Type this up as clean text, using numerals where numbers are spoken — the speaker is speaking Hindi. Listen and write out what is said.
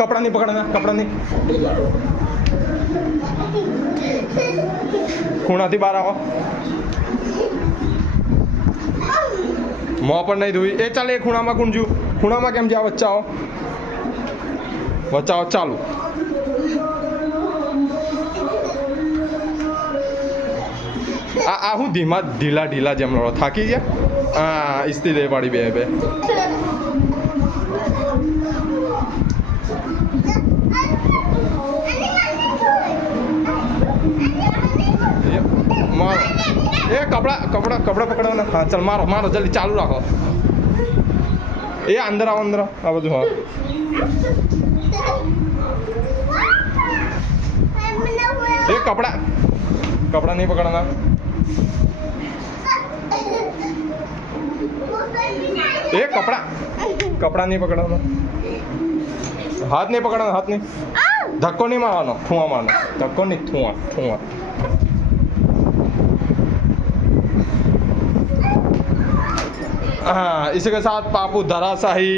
कपड़ा नहीं पकड़ना, कपड़ा नहीं। खूणाથી બહાર આવો, મોં પર નહીં ધોઈ। એ ચાલે, એ ખૂણામાં કુંજુ, ખૂણામાં કેમ જ્યાં વચ્ચે આવો, વચ્ચે આવો, ચાલુ। આ હું ધીમા ઢીલા ઢીલા જેમ લડો, થાકી ગયા? હા, ઇસ્તી દે પાડી બે બે। मारो, ए कपड़ा कपड़ा कपड़ा पकड़ो। हाँ चल, मारो मारो जल्दी, चालू रखो। ए अंदर आओ, अंदर आ बाजू। हाँ ए कपड़ा कपड़ा नहीं पकड़ना। ए कपड़ा कपड़ा नहीं पकड़ना, हाथ नहीं पकड़ना, हाथ नहीं, धक्को नहीं मारना, ठुआ मारना, धक्को नहीं, ठुआ ठुआ। हाँ, इसी के साथ पापू धराशाही।